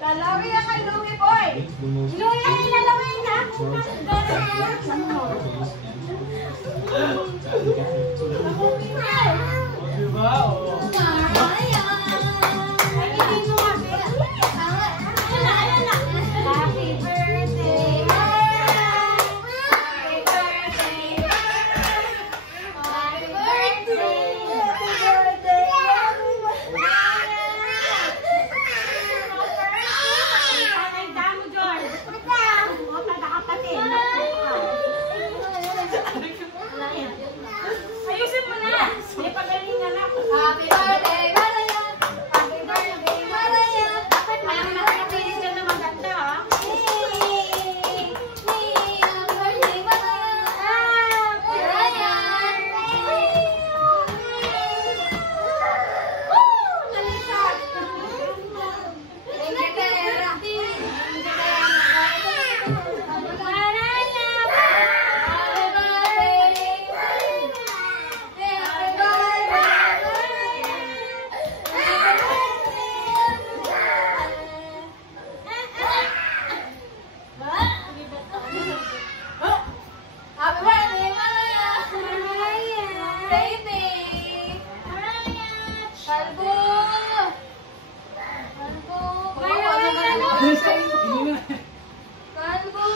Lalawin na kay Louie Boy. Louie na nilalawin na. Diba? Happy birthday. Ayusin mo na! May pagalingan na! Happy birthday, Mariah! Happy birthday, Mariah! Dapat parang nakakabilis ka na maganda, ha? Happy birthday, Mariah! Mariah! Woo! Nalisan! Thank you, Pera! Happy birthday, Mariah! Baby! Kalbo! Kalbo! Kalbo!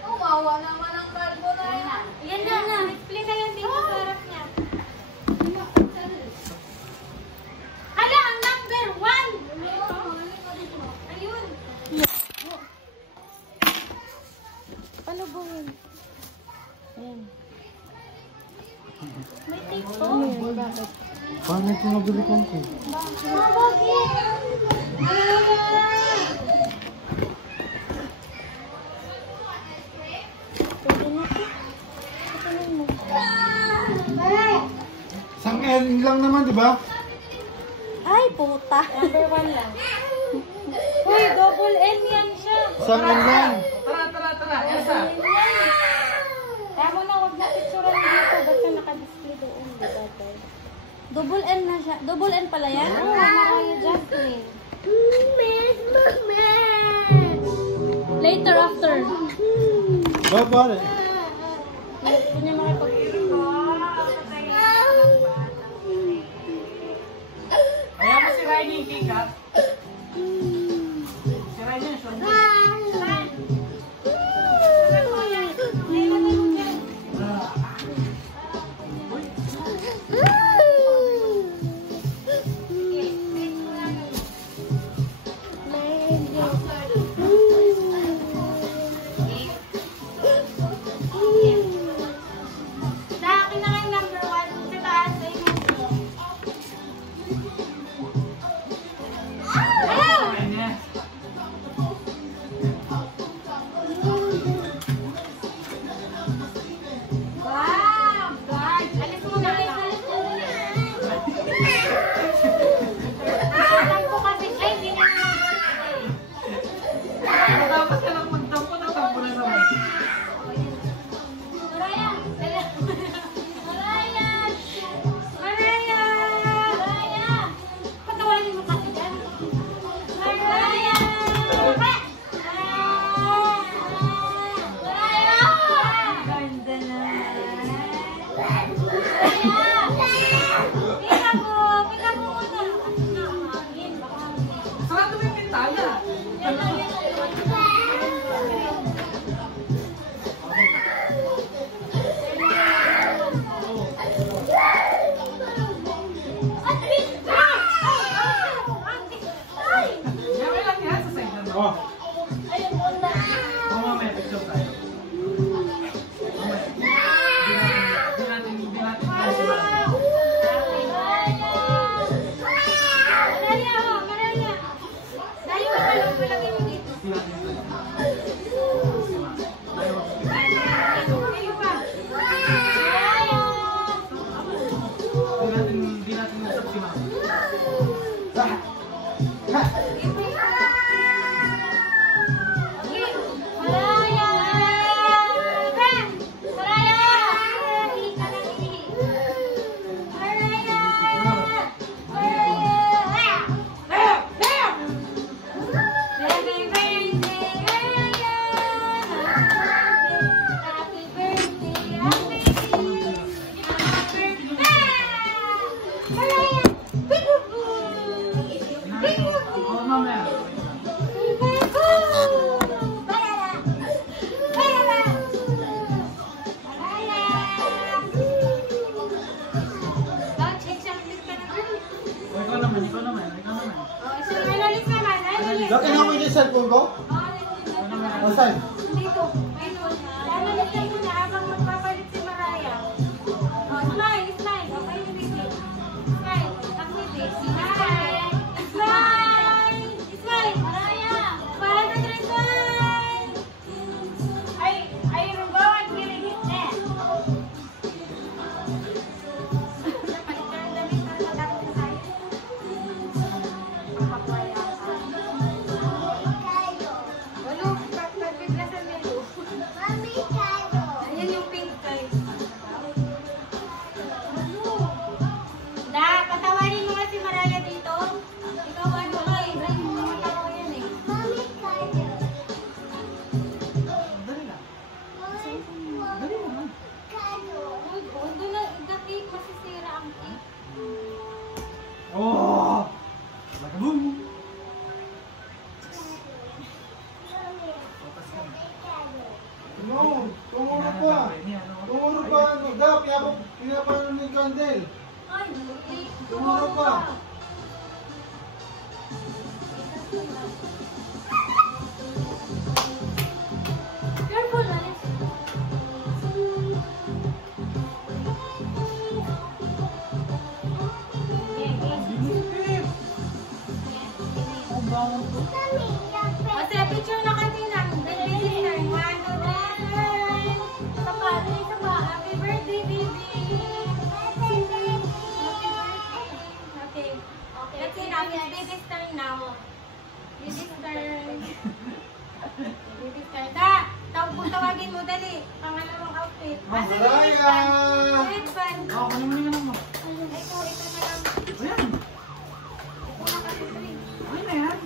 Umawa naman ang kalbo na yan. Yan na. Explain na yan dito sa harap niya. Hala, ang number 1! Ayun. Paano ba yun? Ayan. May tape po. Paano ito nabili ko? Bakit? Isang N lang naman, di ba? Ay, puta. Number 1 lang. Uy, double N yan siya. Isang N lang. Tara, Elsa. Kaya mo na, huwag na picturean dito. Basta naka-display doon. Double N na siya. Double N pala yan? Oo, Mariah Jacqueline. Later, after. Ba, pare? Gusto niya makipag-ibig. Kaya mo si Riley yung pick-up. Si Riley yung shoulder. Sa akin na nga yung number 1. Sa taas ay Ayan niya. wow! God! Alis mo na. Alam ko kasi, ay, hindi na Tapos ka lang magtampo na naman. Mariah! Mariah! Mariah! Mariah! Patawarin mo kasi dyan. Mariah! Mariah! Ganda naman. Mariah! Pika mo muna. Sarado mo yung pintana. Yan lang. Yaman lang yan sa side na. Oh. Ayun mo na. Oo, mamaya picture tayo. Mamaya. Di natin tayo sila. Mariah! Dahil malagay mo dito. Di natin sila. Kayo pa. Di natin usap si Mama. Mariah! Mariah! Oo, mamaya. O, ikaw naman. Laki na ako yung cellphone ko? Nasaan? Dito. Lalalitan mo na habang magpapalit si Mariah. Smile. Okay, baby. Smile. Smile. Mariah. Para na rin, smile. Ay, rumbawan, giligit na. Palit ka ng damit para matapos na tayo. Papakwaya ka. Walo, pagbiblasan nilo. Ayan yung pink guys. Da, patawarin mo nga si Mariah dito. Ikaw ano ka eh. Mata ko yan eh. Dali lang. Dali naman. Huwag na, the cake, masisira ang cake. Oh! Lagaboy mo. No, tumuro pa. Tumuro pa. Dap, pinapano ng candle. Ay, hindi. Tumuro pa. Careful, Alice. Ang bangon ko. Kasi picture na kanina. Dali, 1, 2, 3. Isa pa. Happy birthday, baby. Okay. Let's see now. It's baby's turn now. Baby's turn. Baby's turn. Tawagin mo, dali. Pangalawang outfit. Mariah! Headband. Ako, kanina naman. Ito na lang. Ayan. Ito na kasi 3. Ay na yan.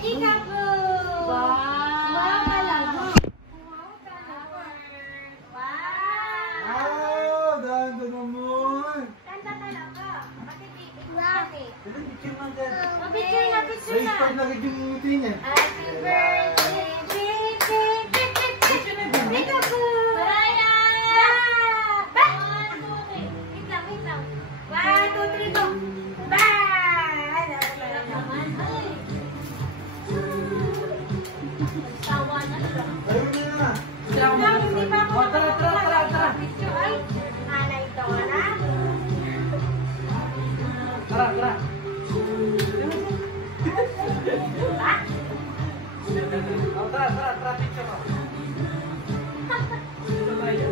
Peekaboo! Wow! Wow! Ah, dando naman. Tanda talaga. Kasi ito laki. Ilan picture man dyan? Picture na. Ay, pag nakit yung ngiti niya. Happy birthday, baby! Peekaboo! Mariah! Ba! 1, 2, 3. Wait lang. 1, 2, 3, go! Ba! Tawa na siya. Ayun na. Hindi pa ako Tara. picture. Ay, nanay tawa na. Tara. Ha? Oh, tara, picture mo. Dito tayo.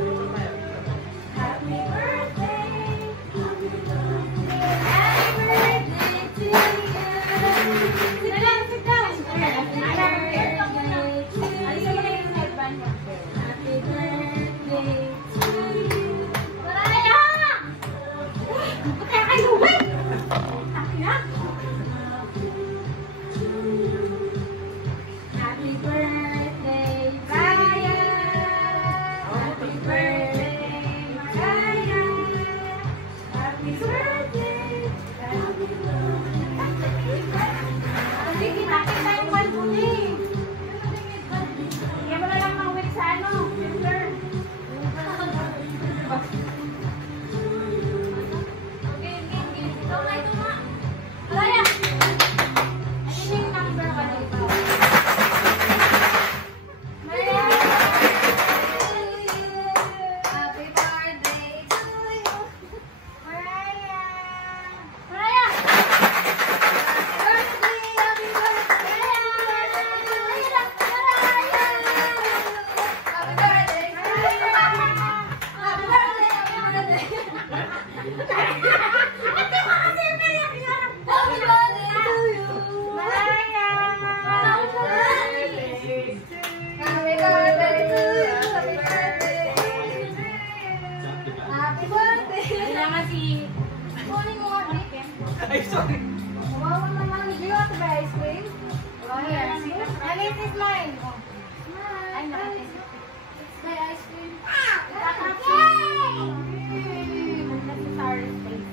Happy birthday! Happy birthday to you! Sit down, sit down! Happy birthday to you! Happy birthday to you! Mariah! Ba't kaya kayo uwi? Taki na! Happy birthday, Mariah! Happy birthday, Mariah! Happy birthday! Happy birthday! Sige, nakita tayong balbon eh. Kaya mo na lang mawin sa ano, filter. Okay. Ito na. Mariah! Ano yung number ba na ito? Mariah! Happy birthday to you! Mariah! Mariah! Happy birthday! Happy birthday! Happy birthday! Ate mo kasi may nakiharap. Happy birthday to you! Mariah! Happy birthday to you! Happy birthday! Happy birthday! Kailangan si... Kunin mo nga, Rick. Ay, sorry. Wow, naman. Do you want to buy ice cream? Oh, yes. And it is mine. Oh. Ay, natin. Let's buy ice cream. Yay! That's the sour face.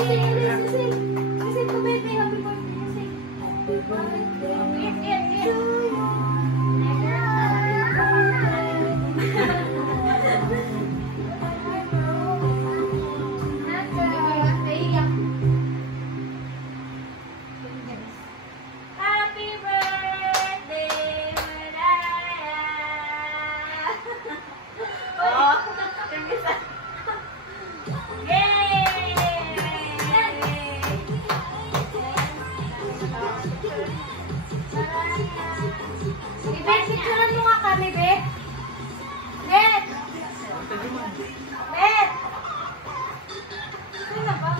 Sing to baby, happy birthday. Sing. Eat. Happy birthday, Mariah. Oh, terbiasa. Bebe, picturean mo nga kami, Be. Bet! Bet! Saan na ba?